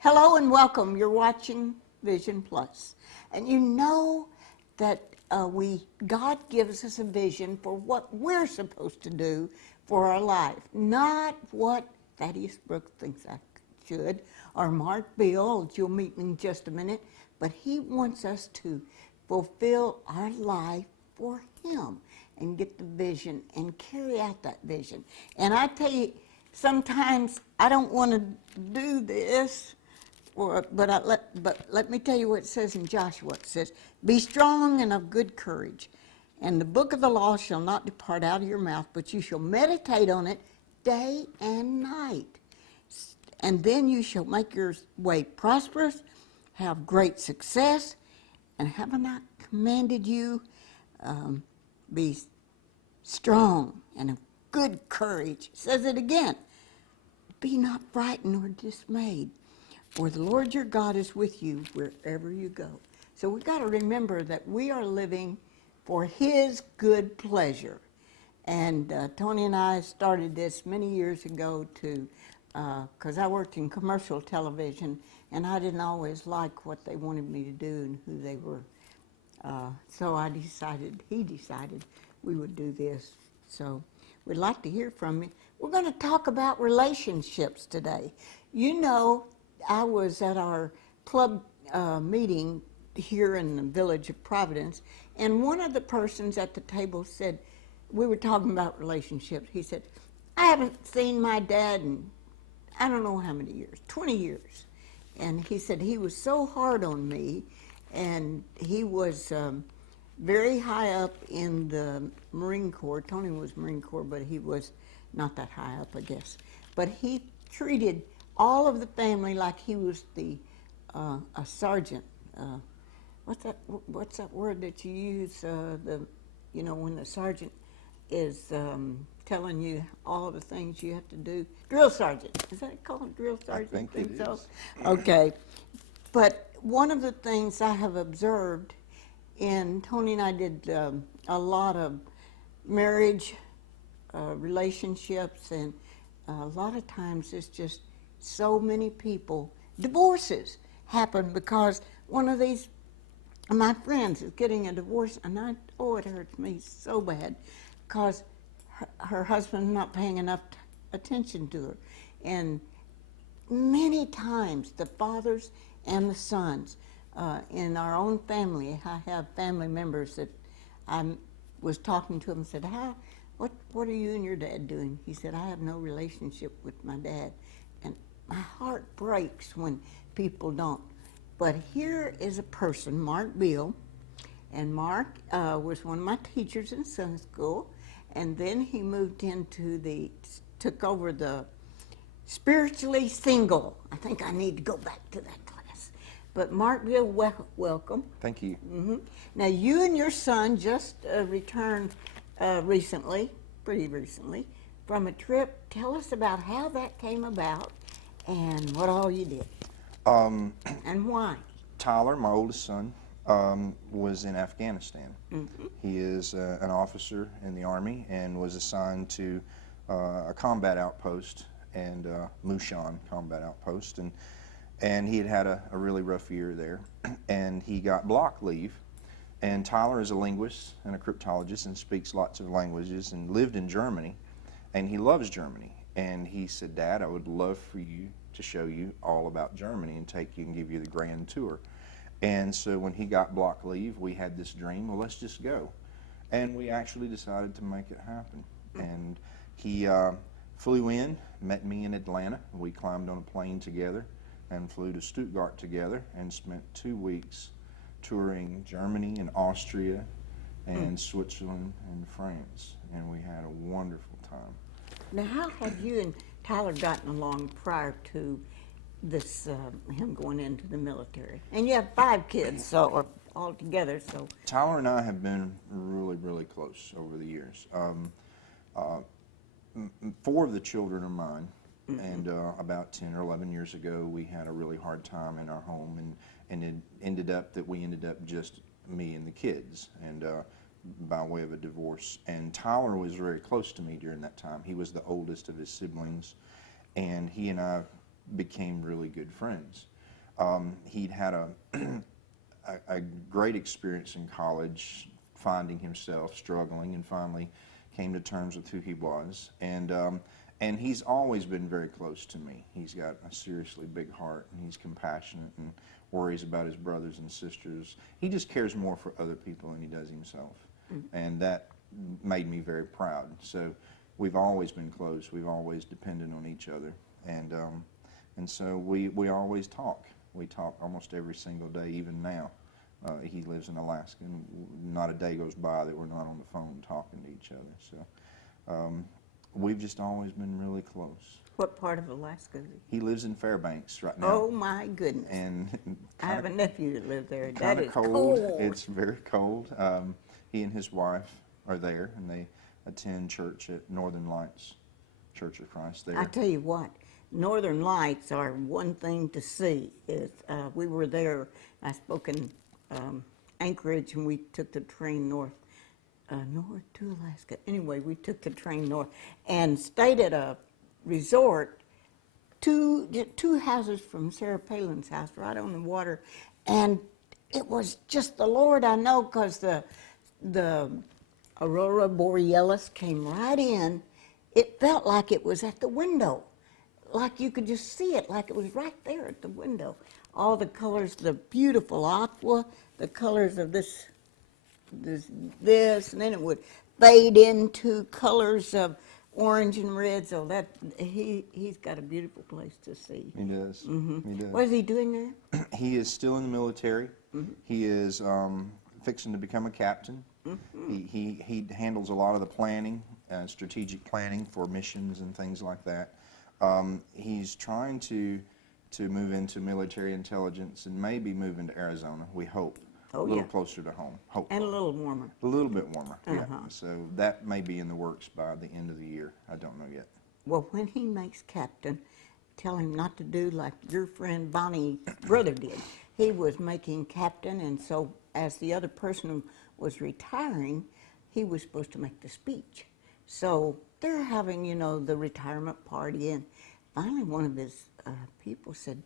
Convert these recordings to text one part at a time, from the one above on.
Hello and welcome. You're watching Vision Plus. And you know that God gives us a vision for what we're supposed to do for our life, not what Thaddeus Brooks thinks I should, or Mark Behel, that you'll meet in just a minute, but he wants us to fulfill our life for him and get the vision and carry out that vision. And I tell you, sometimes I don't want to do this, but let me tell you what it says in Joshua. It says, "Be strong and of good courage, and the book of the law shall not depart out of your mouth, but you shall meditate on it day and night. And then you shall make your way prosperous, have great success, and have I not commanded you, be strong and of good courage." It says it again. "Be not frightened or dismayed, for the Lord your God is with you wherever you go." So we've got to remember that we are living for his good pleasure. And Tony and I started this many years ago because I worked in commercial television, and I didn't always like what they wanted me to do and who they were. So he decided we would do this. So we'd like to hear from you. We're going to talk about relationships today. You know, I was at our club meeting here in the village of Providence, and one of the persons at the table said, we were talking about relationships. He said, "I haven't seen my dad in I don't know how many years, 20 years. And he said he was so hard on me, and he was very high up in the Marine Corps. Tony was Marine Corps, but he was not that high up, I guess. But he treated all of the family like he was a sergeant. What's that word that you use? When the sergeant is telling you all the things you have to do. Drill sergeant. Is that called drill sergeant? I think it is. Okay. But one of the things I have observed, and Tony and I did a lot of marriage relationships, and a lot of times it's just so many people, divorces happen because one of these my friends is getting a divorce, and it hurts me so bad because her husband's not paying enough attention to her. And many times the fathers and the sons in our own family, I have family members that I was talking to them and said, what are you and your dad doing? He said, "I have no relationship with my dad." And my heart breaks when people don't. But here is a person, Mark Behel, and Mark was one of my teachers in Sunday school, and then he moved took over the spiritually single. I think I need to go back to that class. But Mark Behel, welcome. Thank you. Mm-hmm. Now, you and your son just returned pretty recently, from a trip. Tell us about how that came about and what all you did. And why? Tyler, my oldest son, was in Afghanistan. Mm-hmm. He is an officer in the Army and was assigned to a combat outpost, and Mushan combat outpost, and he had a really rough year there, and he got block leave. And Tyler is a linguist and a cryptologist and speaks lots of languages and lived in Germany, and he loves Germany. And he said, "Dad, I would love for you to show you all about Germany and take you and give you the grand tour." And so when he got block leave, we had this dream, well, let's just go. And we actually decided to make it happen. And he flew in, met me in Atlanta. We climbed on a plane together and flew to Stuttgart together and spent 2 weeks touring Germany and Austria and Switzerland and France. And we had a wonderful time. Now, how had you and Tyler gotten along prior to this, him going into the military? And you have 5 kids, or all together, so. Tyler and I have been really, really close over the years. 4 of the children are mine, mm-hmm. and about 10 or 11 years ago, we had a really hard time in our home, and it ended up just me and the kids, and by way of a divorce. And Tyler was very close to me during that time. He was the oldest of his siblings, and he and I became really good friends. He'd had a great experience in college, finding himself struggling, and finally came to terms with who he was. And he's always been very close to me. He's got a seriously big heart, and he's compassionate and worries about his brothers and sisters. He just cares more for other people than he does himself. And that made me very proud. So we've always been close. We've always depended on each other. And so we always talk. We talk almost every single day, even now. He lives in Alaska, and not a day goes by that we're not on the phone talking to each other. So we've just always been really close. What part of Alaska is he? He lives in Fairbanks right now. Oh my goodness! And I have a nephew that lives there. That kind is of cold. It's very cold. He and his wife are there, and they attend church at Northern Lights Church of Christ there. I tell you what, Northern Lights are one thing to see. We were there. I spoke in Anchorage, and we took the train north to Alaska. Anyway, we took the train north and stayed at a resort, two houses from Sarah Palin's house, right on the water, and it was just the Lord I know, because the aurora borealis came right in. It felt like it was at the window, like you could just see it, like it was right there at the window. All the colors, the beautiful aqua, the colors of this, and then it would fade into colors of orange and red. So that he's got a beautiful place to see. He does. He does. What is he doing there? He is still in the military. He is fixing to become a captain. He handles a lot of the planning, strategic planning for missions and things like that. He's trying to move into military intelligence and maybe move into Arizona, we hope. Oh, a little yeah. closer to home, hopefully. And a little warmer. A little bit warmer, yeah. So that may be in the works by the end of the year. I don't know yet. Well, when he makes captain, tell him not to do like your friend Bonnie's brother did. He was making captain, and so as the other person was retiring, he was supposed to make the speech. So they're having, the retirement party, and finally one of his people said,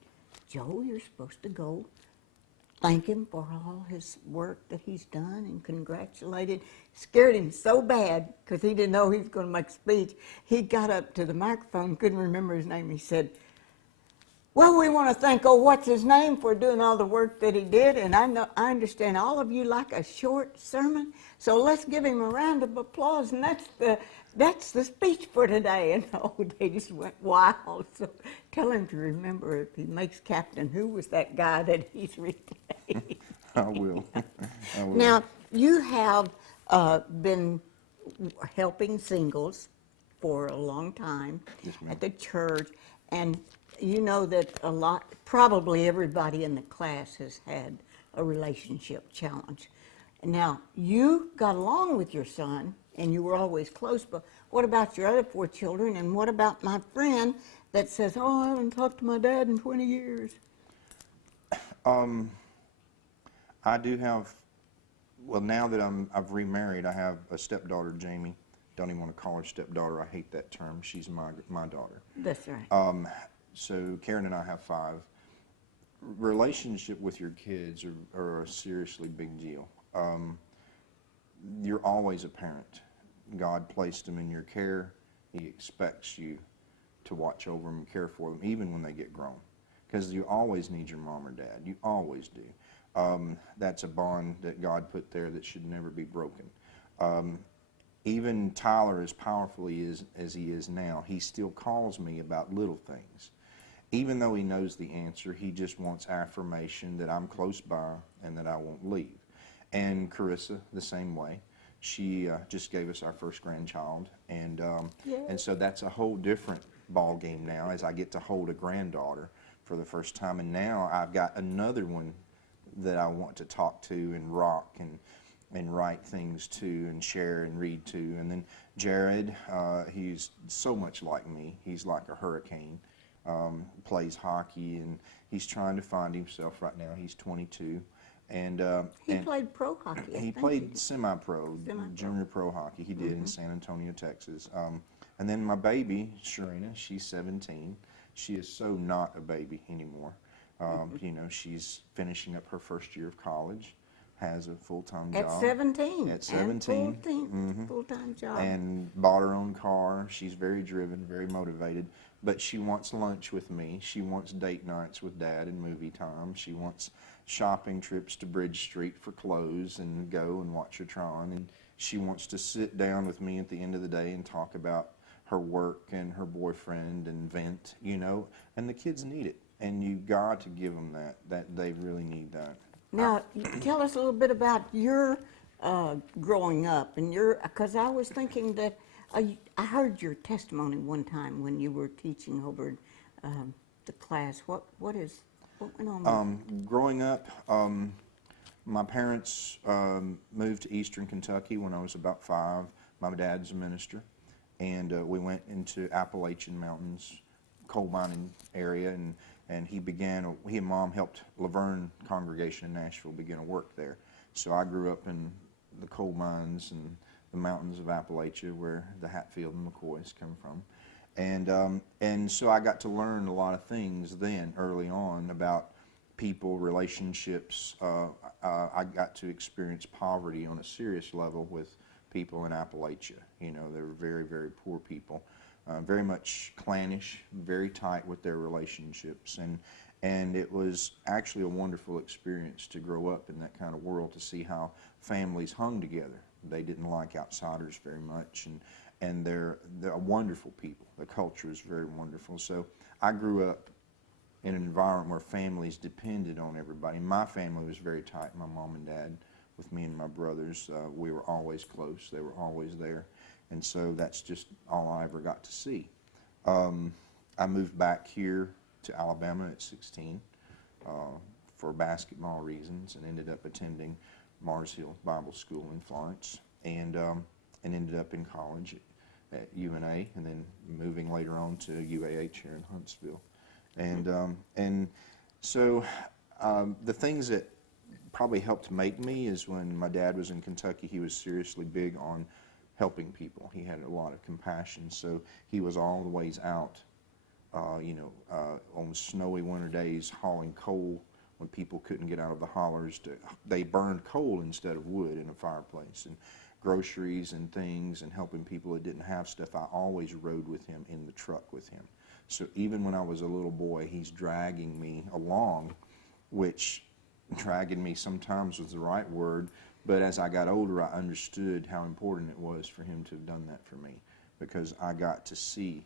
"Joe, you're supposed to go thank him for all his work that he's done and congratulated." Scared him so bad because he didn't know he was going to make a speech. He got up to the microphone, couldn't remember his name. He said, "Well, we want to thank what's his name for doing all the work that he did, and I understand all of you like a short sermon, so let's give him a round of applause." And that's the speech for today. And they just went wild. So tell him to remember, if he makes captain, who was that guy that he's retained. I will. I will. Now, you have been helping singles for a long time at the church, and you know that probably everybody in the class has had a relationship challenge. Now, you got along with your son, and you were always close, but what about your other 4 children, and what about my friend that says, "Oh, I haven't talked to my dad in 20 years"? I do have, well, now that I've remarried, I have a stepdaughter, Jamie. Don't even want to call her stepdaughter. I hate that term. She's my daughter. That's right. So Karen and I have 5. Relationship with your kids are a seriously big deal. You're always a parent. God placed them in your care. He expects you to watch over them and care for them, even when they get grown. Because you always need your mom or dad. You always do. That's a bond that God put there that should never be broken. Even Tyler, as powerfully as he is now, he still calls me about little things. Even though he knows the answer, he just wants affirmation that I'm close by and that I won't leave. And Carissa, the same way. She just gave us our first grandchild, and so that's a whole different ball game now, as I get to hold a granddaughter for the first time, and now I've got another one that I want to talk to and rock and write things to and share and read to. And then Jared, he's so much like me. He's like a hurricane. Plays hockey, and he's trying to find himself right now. He's 22. And he played pro hockey. He played semi-pro, junior pro hockey. He did in San Antonio, Texas. And then my baby, Sharina, she's 17. she is so not a baby anymore. You know, she's finishing up her first year of college, has a full-time job. At 17. At 17. And full-time job. And bought her own car. She's very driven, very motivated. But she wants lunch with me. She wants date nights with Dad and movie time. She wants shopping trips to Bridge Street for clothes and go and watch her Tron. And she wants to sit down with me at the end of the day and talk about her work and her boyfriend and vent, you know. And the kids need it. And you got to give them that they really need that. Now, tell us a little bit about your growing up and because I was thinking that I heard your testimony one time when you were teaching over the class. What went on there? Growing up, my parents moved to Eastern Kentucky when I was about 5. My dad's a minister, and we went into Appalachian Mountains, coal mining area, and he and Mom helped Laverne congregation in Nashville begin to work there. So I grew up in the coal mines and the mountains of Appalachia, where the Hatfield and McCoys come from. And so I got to learn a lot of things then, early on, about people, relationships. I got to experience poverty on a serious level with people in Appalachia. You know, they were very, very poor people, very much clannish, very tight with their relationships. And it was actually a wonderful experience to grow up in that kind of world, to see how families hung together. They didn't like outsiders very much, and they're wonderful people. The culture is very wonderful. So I grew up in an environment where families depended on everybody. My family was very tight, my mom and dad, with me and my brothers. We were always close. They were always there. And so that's just all I ever got to see. I moved back here to Alabama at 16 for basketball reasons, and ended up attending Mars Hill Bible School in Florence, and ended up in college at UNA, and then moving later on to UAH here in Huntsville. And so the things that probably helped make me is when my dad was in Kentucky, he was seriously big on helping people. He had a lot of compassion, so he was all the ways out, on snowy winter days, hauling coal when people couldn't get out of the hollers. They burned coal instead of wood in a fireplace, and groceries and things, and helping people that didn't have stuff. I always rode with him in the truck with him. So even when I was a little boy, he's dragging me along, which dragging me sometimes was the right word, but as I got older, I understood how important it was for him to have done that for me, because I got to see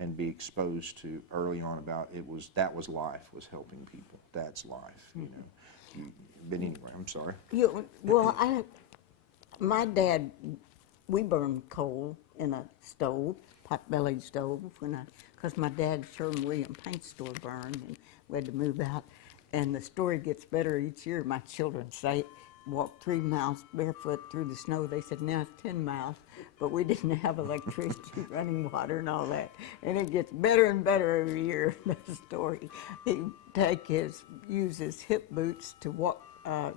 and be exposed to early on about that was life, was helping people. That's life, you know. But anyway, I'm sorry. My dad, we burned coal in a stove, pot-bellied stove, because my dad's Sherwin-Williams paint store burned, and we had to move out. And the story gets better each year. My children say, walked 3 miles barefoot through the snow. They said, now it's 10 miles. But we didn't have electricity, running water, and all that. And it gets better and better every year, the story. He'd use his hip boots to walk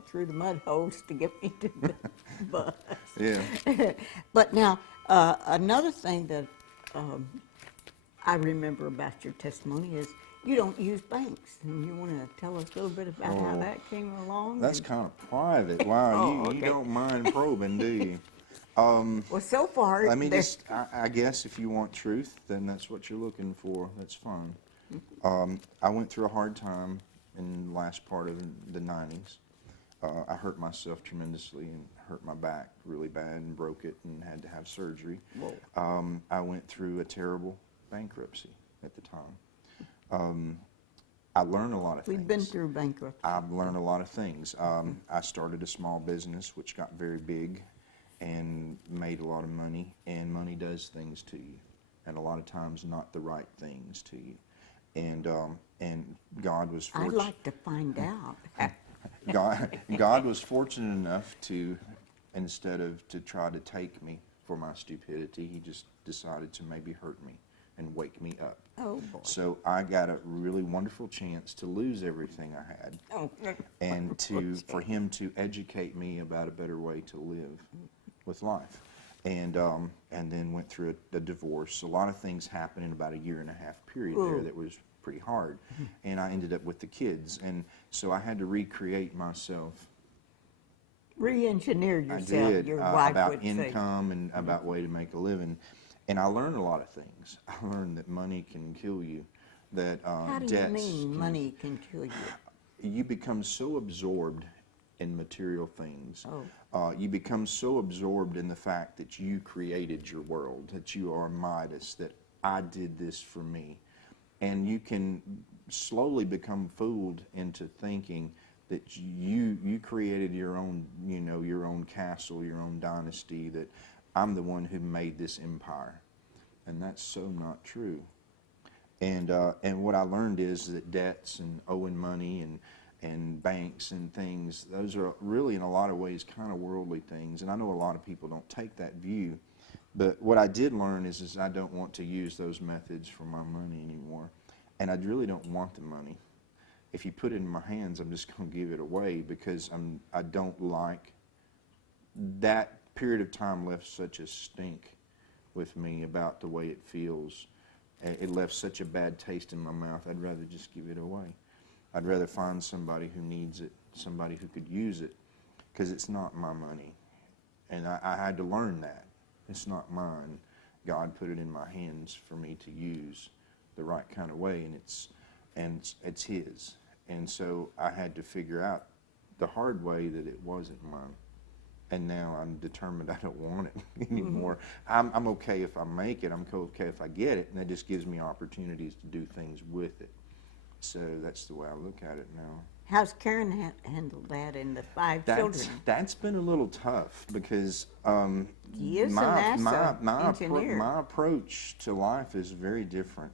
through the mud holes to get me to the bus. Yeah. But now, another thing that I remember about your testimony is you don't use banks. And you want to tell us a little bit about how that came along? That's kind of private. Wow, Okay. You don't mind probing, do you? Well, so far, Let me just, I guess if you want truth, then that's what you're looking for. That's fine. I went through a hard time in the last part of the 90s. I hurt myself tremendously and hurt my back really bad and broke it and had to have surgery. Whoa. I went through a terrible bankruptcy at the time. I learned a lot of things. We've been through bankruptcy. I've learned a lot of things. I started a small business which got very big and made a lot of money, and money does things to you, and a lot of times not the right things to you. And God was fortunate. I'd like to find out. God was fortunate enough to, instead of to try to take me for my stupidity, he just decided to maybe hurt me and wake me up. Oh, boy. So I got a really wonderful chance to lose everything I had, Oh, and for him to educate me about a better way to live with life. and then went through a divorce. A lot of things happened in about a 1.5-year period there that was pretty hard, and I ended up with the kids, and so I had to recreate myself. Re-engineer I yourself, did, your wife about would say. income and about way to make a living, and I learned a lot of things. I learned that money can kill you, that How do you debts mean money can kill you? you become so absorbed in material things. Oh. You become so absorbed in the fact that you created your world, that you are Midas, that I did this for me. And you can slowly become fooled into thinking that you created your own, your own castle, your own dynasty, that I'm the one who made this empire. And that's so not true. And what I learned is that debts and owing money and banks and things, those are really in a lot of ways kind of worldly things. And I know a lot of people don't take that view. But what I did learn is I don't want to use those methods for my money anymore. And I really don't want the money. If you put it in my hands, I'm just going to give it away because I don't like that period of time left such a stink with me about the way it feels. It left such a bad taste in my mouth. I'd rather just give it away. I'd rather find somebody who needs it, somebody who could use it, because it's not my money. And I had to learn that. It's not mine. God put it in my hands for me to use the right kind of way, and it's His. And so I had to figure out the hard way that it wasn't mine. And now I'm determined I don't want it anymore. I'm okay if I make it. I'm okay if I get it, and that just gives me opportunities to do things with it. So that's the way I look at it now. How's Karen handled that and the 5 children? That's been a little tough because He is a NASA engineer. My approach to life is very different.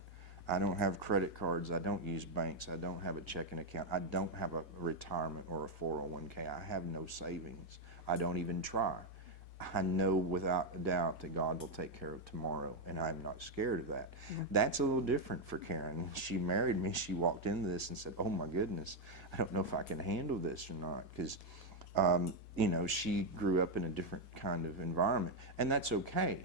I don't have credit cards. I don't use banks. I don't have a checking account. I don't have a retirement or a 401k. I have no savings. I don't even try. I know without a doubt that God will take care of tomorrow, and I'm not scared of that. That's a little different for Karen. She married me. She walked into this and said, oh, my goodness, I don't know if I can handle this or not, because, she grew up in a different kind of environment, and that's okay,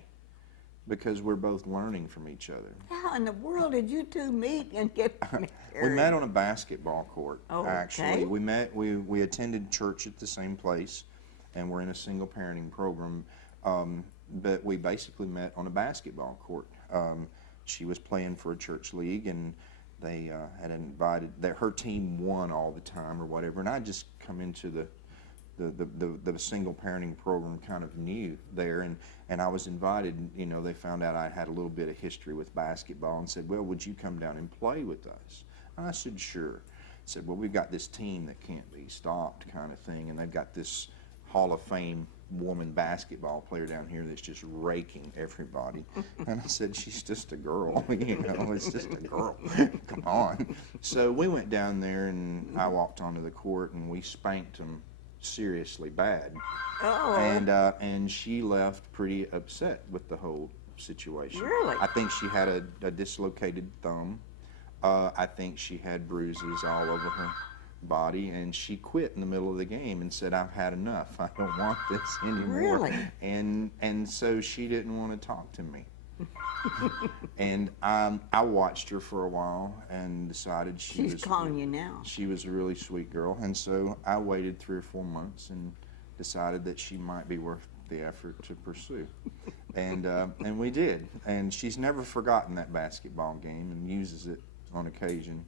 because we're both learning from each other. How in the world did you two meet and get married? We met on a basketball court, Okay. actually. We attended church at the same place, and we're in a single parenting program, but we basically met on a basketball court. She was playing for a church league, and they had invited, her team won all the time or whatever, and I just come into the single parenting program kind of new there, and I was invited. They found out I had a little bit of history with basketball and said, well, would you come down and play with us? And I said, sure. Said, well, we've got this team that can't be stopped kind of thing, and they've got this Hall of Fame woman basketball player down here that's just raking everybody. And I said, she's just a girl, it's just a girl. Come on. So we went down there, and I walked onto the court, and we spanked them seriously bad. Oh. And she left pretty upset with the whole situation. Really? I think she had a dislocated thumb. I think she had bruises all over her body, and she quit in the middle of the game and said, I've had enough. I don't want this anymore. Really? And so she didn't want to talk to me. And I watched her for a while and decided She's calling you now. She was a really sweet girl, and so I waited 3 or 4 months and decided that she might be worth the effort to pursue. And we did. And she's never forgotten that basketball game and uses it on occasion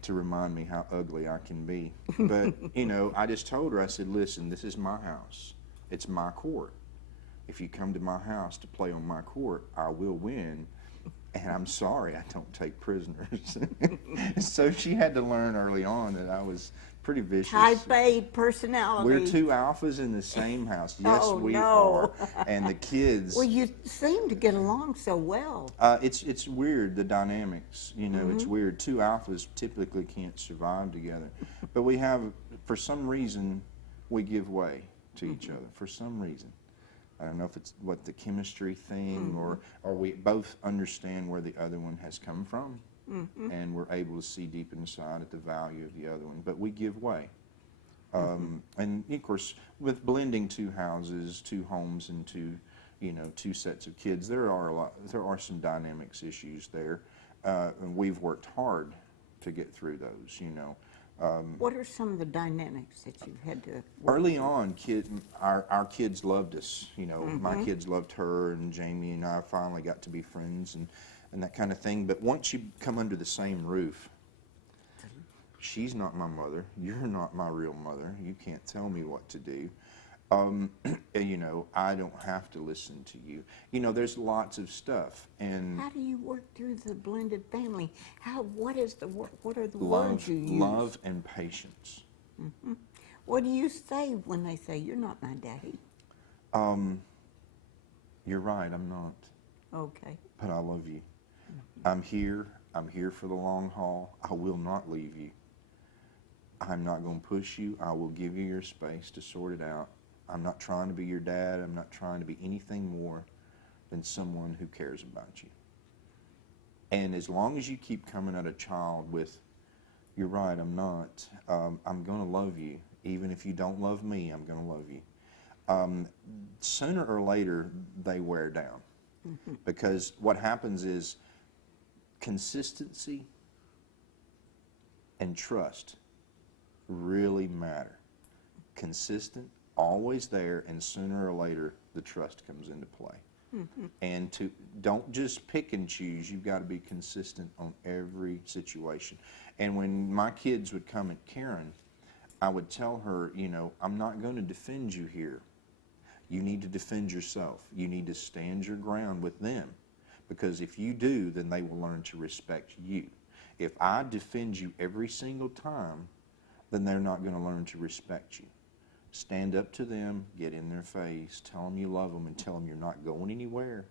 to remind me how ugly I can be. But, I just told her, I said, listen, this is my house. It's my court. If you come to my house to play on my court, I will win. And I'm sorry, I don't take prisoners. So she had to learn early on that I was pretty vicious. Type A personality. We're 2 alphas in the same house. Yes, we no. are. And the kids. Well, you seem to get along so well. It's weird, the dynamics. It's weird. 2 alphas typically can't survive together. But we have, for some reason, we give way to each other. For some reason. I don't know if it's the chemistry thing, or we both understand where the other one has come from, and we're able to see deep inside at the value of the other one. But we give way. And of course, with blending 2 houses, 2 homes into you know, two sets of kids. There are some dynamics issues there, and we've worked hard to get through those, you know. What are some of the dynamics that you've had to work Early through? on, our kids loved us. You know, my kids loved her, and Jamie and I finally got to be friends and that kind of thing. But once you come under the same roof, she's not my mother. You're not my real mother. You can't tell me what to do. You know, I don't have to listen to you. You know, there's lots of stuff, and How do you work through the blended family? What are the words love, you use? love, and patience. What do you say when they say, "You're not my daddy"? You're right. I'm not, Okay. but I love you. I'm here. I'm here for the long haul. I will not leave you. I'm not going to push you. I will give you your space to sort it out. I'm not trying to be your dad. I'm not trying to be anything more than someone who cares about you. And as long as you keep coming at a child with, "You're right, I'm not. I'm going to love you. Even if you don't love me, I'm going to love you." Sooner or later, they wear down. Because what happens is consistency and trust really matter. Consistent, always there, and sooner or later the trust comes into play. And don't just pick and choose. You've got to be consistent on every situation. And when my kids would come at Karen, I would tell her, you know, I'm not going to defend you here. You need to defend yourself. You need to stand your ground with them, because if you do, then they will learn to respect you. If I defend you every single time, then they're not going to learn to respect you. Stand up to them, get in their face, tell them you love them, and tell them you're not going anywhere,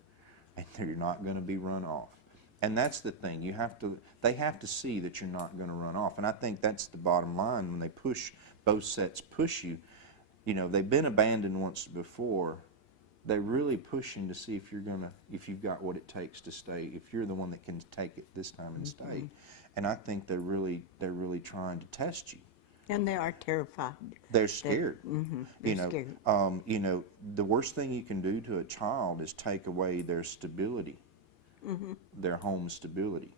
and you're not going to be run off. And that's the thing. They have to see that you're not going to run off. And I think that's the bottom line when they push, both sets push you. You know, they've been abandoned once before. They're really pushing to see if you've got what it takes to stay, if you're the one that can take it this time and stay. And I think they're really trying to test you. And they are terrified. They're scared. They're scared. You know, the worst thing you can do to a child is take away their stability, their home stability.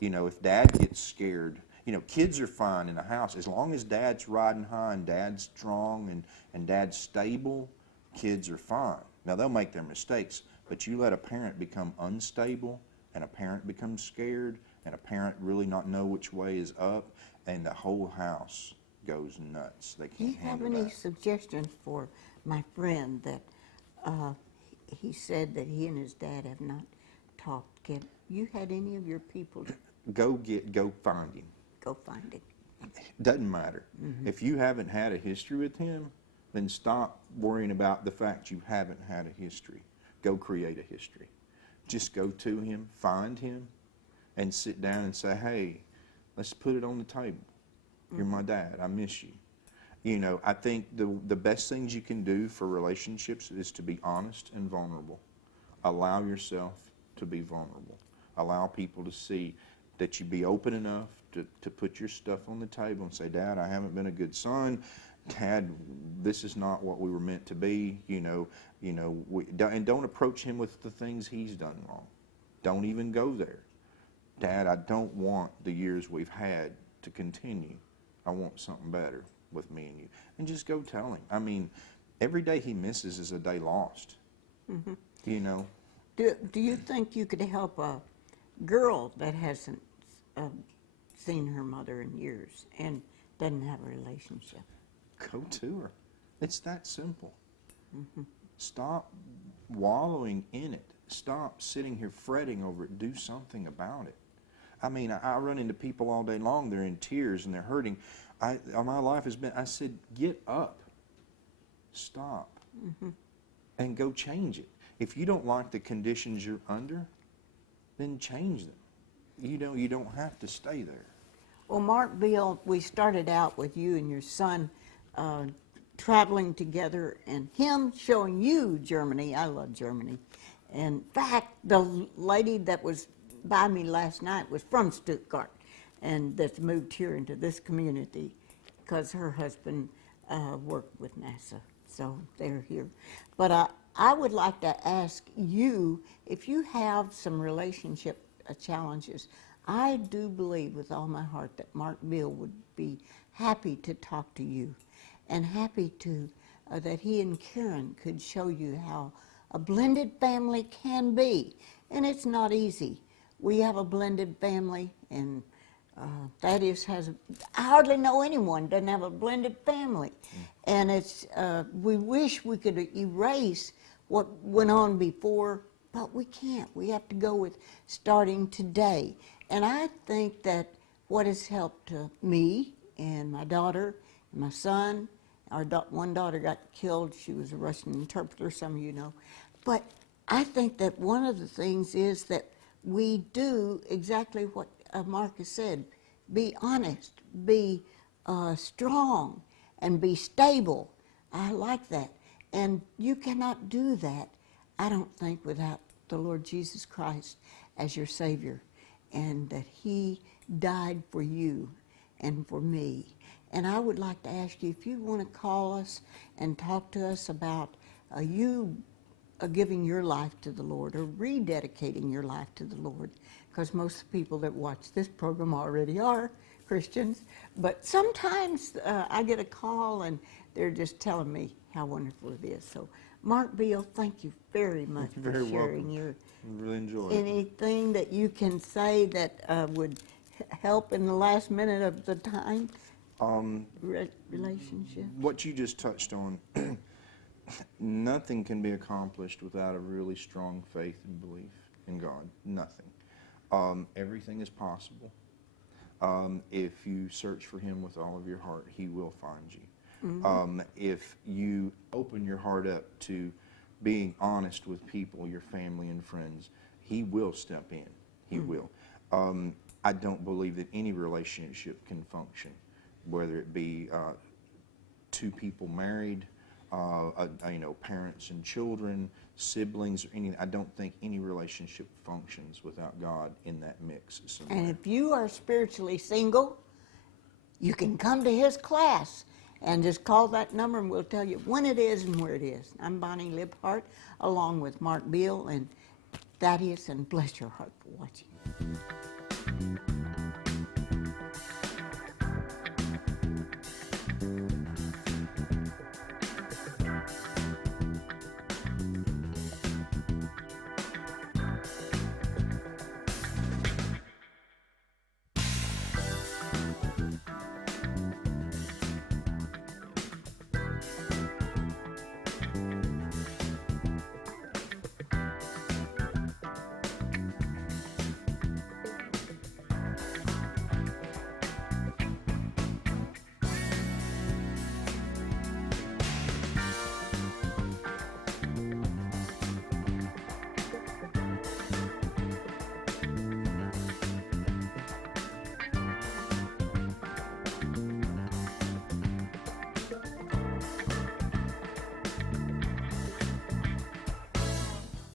You know, if dad gets scared, you know, kids are fine in a house as long as dad's riding high and dad's strong and dad's stable. Kids are fine. Now they'll make their mistakes, but you let a parent become unstable, and a parent becomes scared, and a parent really not know which way is up, and the whole house goes nuts. They Do you can't have handle any that. suggestions for my friend that he said that he and his dad have not talked? Have you had any of your people Go find him. go find him? Doesn't matter. If you haven't had a history with him, then stop worrying about the fact you haven't had a history. Go create a history. Just go to him, find him, and sit down and say, "Hey, let's put it on the table. You're my dad. I miss you." You know, I think the best things you can do for relationships is to be honest and vulnerable. Allow yourself to be vulnerable. Allow people to see that you be open enough to put your stuff on the table and say, "Dad, I haven't been a good son. Dad, this is not what we were meant to be." And don't approach him with the things he's done wrong. Don't even go there. "Dad, I don't want the years we've had to continue. I want something better with me and you." And just go tell him. I mean, every day he misses is a day lost. You know? Do you think you could help a girl that hasn't seen her mother in years and doesn't have a relationship? Go to her. It's that simple. Stop wallowing in it. Stop sitting here fretting over it. Do something about it. I mean, I run into people all day long. They're in tears and they're hurting. My life has been, I said, get up. Stop. And go change it. If you don't like the conditions you're under, then change them. You don't have to stay there. Well, Mark Beal, we started out with you and your son traveling together and him showing you Germany. I love Germany. In fact, the lady that was by me last night was from Stuttgart and that's moved here into this community because her husband worked with NASA. So they're here. But I would like to ask you if you have some relationship challenges. I do believe with all my heart that Mark Bill would be happy to talk to you and happy to that he and Karen could show you how a blended family can be. And it's not easy. We have a blended family, and Thaddeus has, I hardly know anyone that doesn't have a blended family. And it's, we wish we could erase what went on before, but we can't. We have to go with starting today. And I think that what has helped me and my daughter and my son, our one daughter got killed. She was a Russian interpreter, some of you know. But I think that one of the things is that we do exactly what Mark has said. Be honest, be strong, and be stable. I like that. And you cannot do that, I don't think, without the Lord Jesus Christ as your Savior, and that He died for you and for me. And I would like to ask you if you want to call us and talk to us about you giving your life to the Lord or rededicating your life to the Lord, because most of the people that watch this program already are Christians. But sometimes I get a call and they're just telling me how wonderful it is. So, Mark Beal, thank you very much for sharing your. I really enjoyed it. Anything that you can say that would help in the last minute of the time? Relationship. What you just touched on, nothing can be accomplished without a really strong faith and belief in God. Nothing. Everything is possible. If you search for Him with all of your heart, He will find you. Mm-hmm. If you open your heart up to being honest with people, your family and friends, He will step in. He will. I don't believe that any relationship can function, whether it be two people married, parents and children, siblings, or anything. I don't think any relationship functions without God in that mix somewhere. And if you are spiritually single, you can come to his class and just call that number and we'll tell you when it is and where it is. I'm Bonnie Libhart, along with Mark Beal and Thaddeus, and bless your heart for watching.